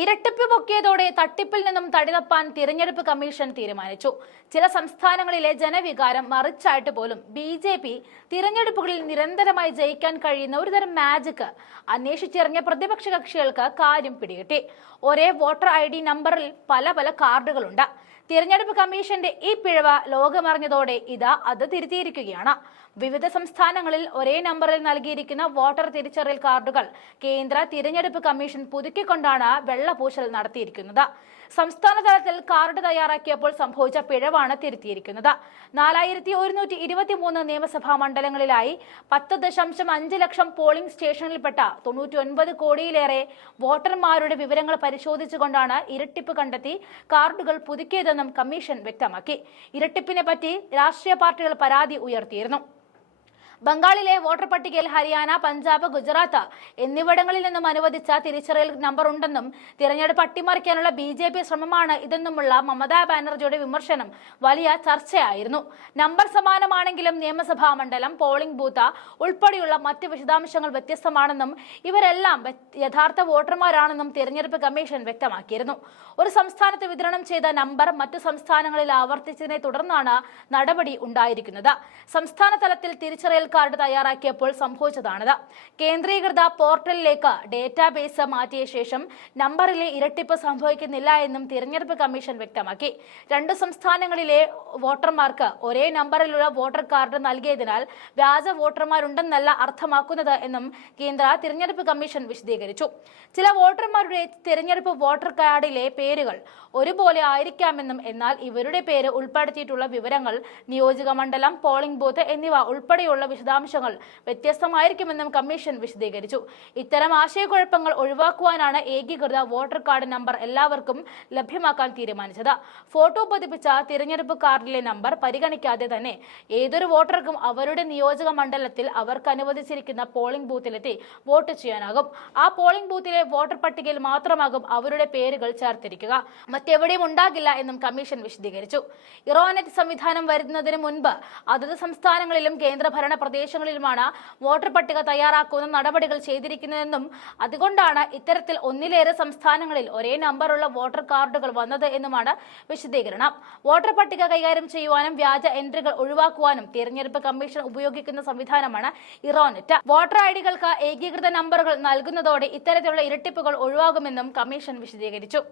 ഇരട്ടിപ്പ് പൊക്കിയതോടെ തട്ടിപ്പിൽ നിന്നും തടിതപ്പാൻ തിരഞ്ഞെടുപ്പ് കമ്മീഷൻ തീരുമാനിച്ചു. ചില സംസ്ഥാനങ്ങളിലെ ജനവികാരം മറിച്ചായിട്ട് പോലും ബി.ജെ.പി. തിരഞ്ഞെടുപ്പുകളിൽ നിരന്തരമായി ജയിക്കാൻ കഴിയുന്ന ഒരുതരം മാജിക് അന്വേഷിച്ചിറങ്ങിയ പ്രതിപക്ഷ കക്ഷികൾക്ക് കാര്യം പിടികിട്ടി. ഒരേ വോട്ടർ ID നമ്പറിൽ പല കാർഡുകളുണ്ട്. തിരഞ്ഞെടുപ്പ് കമ്മീഷന്റെ ഈ പിഴവ് ലോകമറിഞ്ഞതോടെ അത് തിരുത്തിയിരിക്കുകയാണ്. വിവിധ സംസ്ഥാനങ്ങളിൽ ഒരേ നമ്പറിൽ നൽകിയിരിക്കുന്ന വോട്ടർ തിരിച്ചറിയൽ കാർഡുകൾ കേന്ദ്ര തിരഞ്ഞെടുപ്പ് കമ്മീഷൻ പുതുക്കിക്കൊണ്ടാണ് വെള്ളപൂശൽ നടത്തിയിരിക്കുന്നത്. സംസ്ഥാന തലത്തിൽ കാർഡ് തയ്യാറാക്കിയപ്പോൾ സംഭവിച്ച പിഴവാണ് തിരുത്തിയിരിക്കുന്നത്. 4123 നിയമസഭാ മണ്ഡലങ്ങളിലായി 10.5 ലക്ഷം പോളിംഗ് സ്റ്റേഷനിൽപ്പെട്ട 99 കോടിയിലേറെ വോട്ടർമാരുടെ വിവരങ്ങൾ പരിശോധിച്ചുകൊണ്ടാണ് ഇരട്ടിപ്പ് കണ്ടെത്തി കാർഡുകൾ പുതുക്കിയതെന്നും കമ്മീഷൻ വ്യക്തമാക്കി. ഇരട്ടിപ്പിനെ പറ്റി രാഷ്ട്രീയ പാർട്ടികൾ പരാതി ഉയർത്തിയിരുന്നു. ബംഗാളിലെ വോട്ടർ പട്ടികയിൽ ഹരിയാന, പഞ്ചാബ്, ഗുജറാത്ത് എന്നിവിടങ്ങളിൽ നിന്നും അനുവദിച്ച തിരിച്ചറിയൽ നമ്പർ ഉണ്ടെന്നും തിരഞ്ഞെടുപ്പ് അട്ടിമറിക്കാനുള്ള ബി.ജെ.പി. ശ്രമമാണ് ഇതെന്നുമുള്ള മമതാ ബാനർജിയുടെ വിമർശനം വലിയ ചർച്ചയായിരുന്നു. നമ്പർ സമാനമാണെങ്കിലും നിയമസഭാ മണ്ഡലം, പോളിംഗ് ബൂത്ത് ഉൾപ്പെടെയുള്ള മറ്റ് വിശദാംശങ്ങൾ വ്യത്യസ്തമാണെന്നും ഇവരെല്ലാം യഥാർത്ഥ വോട്ടർമാരാണെന്നും തിരഞ്ഞെടുപ്പ് കമ്മീഷൻ വ്യക്തമാക്കിയിരുന്നു. ഒരു സംസ്ഥാനത്ത് വിതരണം ചെയ്ത നമ്പർ മറ്റു സംസ്ഥാനങ്ങളിൽ ആവർത്തിച്ചതിനെ തുടർന്നാണ് നടപടി ഉണ്ടായിരിക്കുന്നത്. സംസ്ഥാന തലത്തിൽ തിരിച്ചറിയൽ കാർഡ് തയ്യാറാക്കിയപ്പോൾ സംഭവിച്ചതാണിത്. കേന്ദ്രീകൃത പോർട്ടലിലേക്ക് ഡേറ്റാബേസ് മാറ്റിയ ശേഷം നമ്പറിലെ ഇരട്ടിപ്പ് സംഭവിക്കുന്നില്ല എന്നും തിരഞ്ഞെടുപ്പ് കമ്മീഷൻ വ്യക്തമാക്കി. 2 സംസ്ഥാനങ്ങളിലെ വോട്ടർമാർക്ക് ഒരേ നമ്പറിലുള്ള വോട്ടർ കാർഡ് നൽകിയതിനാൽ വ്യാജ വോട്ടർമാരുണ്ടെന്നല്ല അർത്ഥമാക്കുന്നത് എന്നും കേന്ദ്ര തിരഞ്ഞെടുപ്പ് കമ്മീഷൻ വിശദീകരിച്ചു. ചില വോട്ടർമാരുടെ തിരഞ്ഞെടുപ്പ് വോട്ടർ കാർഡിലെ പേരുകൾ ഒരുപോലെ ആയിരിക്കാമെന്നും എന്നാൽ ഇവരുടെ പേര് ഉൾപ്പെടുത്തിയിട്ടുള്ള വിവരങ്ങൾ, നിയോജക മണ്ഡലം, പോളിംഗ് ബൂത്ത് എന്നിവ ഉൾപ്പെടെയുള്ള വിശദാംശങ്ങൾ വ്യത്യസ്തമായിരിക്കുമെന്നും കമ്മീഷൻ വിശദീകരിച്ചു. ഇത്തരം ആശയക്കുഴപ്പങ്ങൾ ഒഴിവാക്കുവാനാണ് ഏകീകൃത വോട്ടർ കാർഡ് നമ്പർ എല്ലാവർക്കും ലഭ്യമാക്കാൻ തീരുമാനിച്ചത്. ഫോട്ടോ പതിപ്പിച്ച തിരഞ്ഞെടുപ്പ് കാർഡിലെ നമ്പർ പരിഗണിക്കാതെ തന്നെ ഏതൊരു വോട്ടർക്കും അവരുടെ നിയോജക മണ്ഡലത്തിൽ അവർക്ക് അനുവദിച്ചിരിക്കുന്ന പോളിംഗ് ബൂത്തിലെത്തി വോട്ട് ചെയ്യാനാകും. ആ പോളിംഗ് ബൂത്തിലെ വോട്ടർ പട്ടികയിൽ മാത്രമാകും അവരുടെ പേരുകൾ ചേർത്തിരിക്കുക, മറ്റെവിടെയും ഉണ്ടാകില്ല എന്നും കമ്മീഷൻ വിശദീകരിച്ചു. ഇറോനെറ്റ് സംവിധാനം വരുന്നതിന് മുൻപ് അതത് സംസ്ഥാനങ്ങളിലും കേന്ദ്രഭരണ പ്രദേശങ്ങളിലുമാണ് വോട്ടർ പട്ടിക തയ്യാറാക്കുന്ന നടപടികൾ ചെയ്തിരിക്കുന്നതെന്നും അതുകൊണ്ടാണ് ഇത്തരത്തിൽ ഒന്നിലേറെ സംസ്ഥാനങ്ങളിൽ ഒരേ നമ്പറുള്ള വോട്ടർ കാർഡുകൾ വന്നത് എന്നുമാണ് വിശദീകരണം. വോട്ടർ പട്ടിക കൈകാര്യം ചെയ്യുവാനും വ്യാജ എൻട്രികൾ ഒഴിവാക്കുവാനും തിരഞ്ഞെടുപ്പ് കമ്മീഷൻ ഉപയോഗിക്കുന്ന സംവിധാനമാണ് ഇറോനെറ്റ്. വോട്ടർ ഐഡികൾക്ക് ഏകീകൃത നമ്പറുകൾ നൽകുന്നതോടെ ഇത്തരത്തിലുള്ള ഇരട്ടിപ്പുകൾ ഒഴിവാകുമെന്നും കമ്മീഷൻ വിശദീകരിച്ചു.